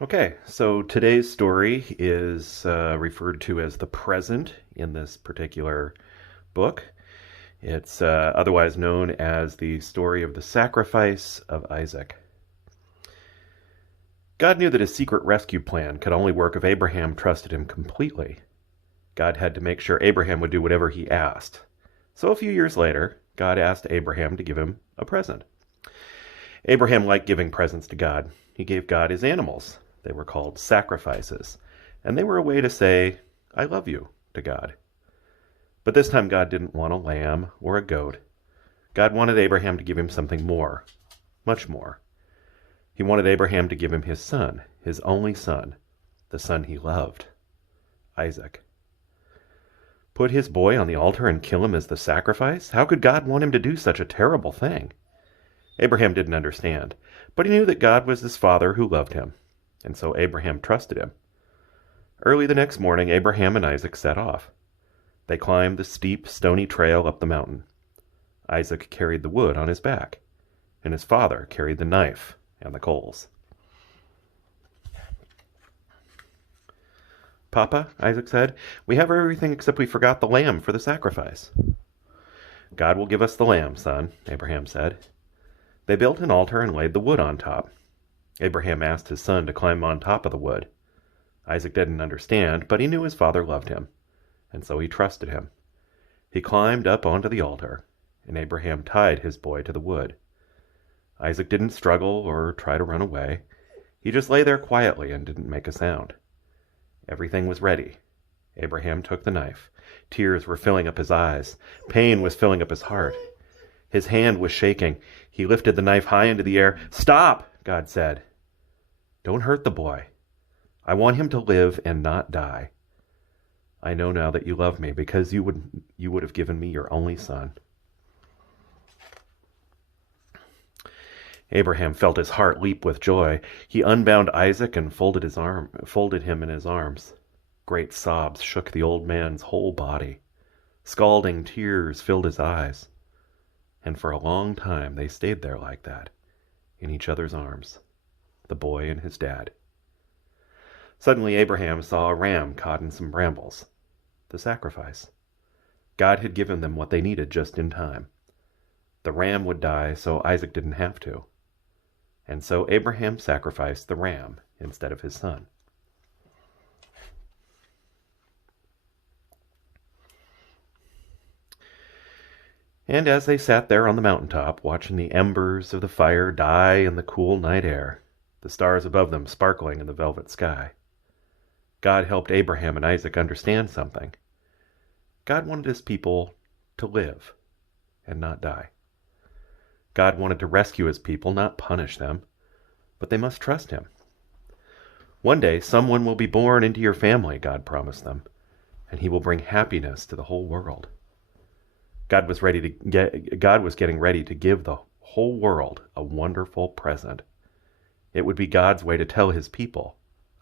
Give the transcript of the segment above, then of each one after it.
Okay, so today's story is referred to as the present in this particular book. It's otherwise known as the story of the sacrifice of Isaac. God knew that his secret rescue plan could only work if Abraham trusted him completely. God had to make sure Abraham would do whatever he asked. So a few years later, God asked Abraham to give him a present. Abraham liked giving presents to God. He gave God his animals. They were called sacrifices, and they were a way to say, I love you, to God. But this time God didn't want a lamb or a goat. God wanted Abraham to give him something more, much more. He wanted Abraham to give him his son, his only son, the son he loved, Isaac. Put his boy on the altar and kill him as the sacrifice? How could God want him to do such a terrible thing? Abraham didn't understand, but he knew that God was his father who loved him, and so Abraham trusted him. Early the next morning, Abraham and Isaac set off. They climbed the steep, stony trail up the mountain. Isaac carried the wood on his back, and his father carried the knife and the coals. Papa, Isaac said, we have everything except we forgot the lamb for the sacrifice. God will give us the lamb, son, Abraham said. They built an altar and laid the wood on top. Abraham asked his son to climb on top of the wood. Isaac didn't understand, but he knew his father loved him, and so he trusted him. He climbed up onto the altar, and Abraham tied his boy to the wood. Isaac didn't struggle or try to run away. He just lay there quietly and didn't make a sound. Everything was ready. Abraham took the knife. Tears were filling up his eyes. Pain was filling up his heart. His hand was shaking. He lifted the knife high into the air. Stop, God said. Don't hurt the boy. I want him to live and not die. I know now that you love me because you would have given me your only son. Abraham felt his heart leap with joy. He unbound Isaac and folded him in his arms. Great sobs shook the old man's whole body. Scalding tears filled his eyes. And for a long time they stayed there like that, in each other's arms, the boy and his dad. Suddenly Abraham saw a ram caught in some brambles. The sacrifice. God had given them what they needed just in time. The ram would die so Isaac didn't have to. And so Abraham sacrificed the ram instead of his son. And as they sat there on the mountaintop, watching the embers of the fire die in the cool night air, the stars above them sparkling in the velvet sky, God helped Abraham and Isaac understand something. God wanted his people to live and not die. God wanted to rescue his people, not punish them, but they must trust him. One day, someone will be born into your family, God promised them, and he will bring happiness to the whole world. God was getting ready to give the whole world a wonderful present. It would be God's way to tell his people,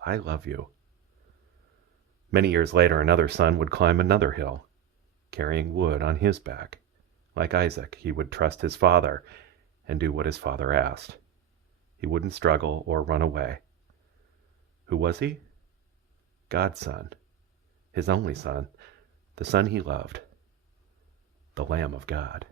I love you. Many years later, another son would climb another hill, carrying wood on his back. Like Isaac, he would trust his father and do what his father asked. He wouldn't struggle or run away. Who was he? God's son, his only son, the son he loved, the Lamb of God.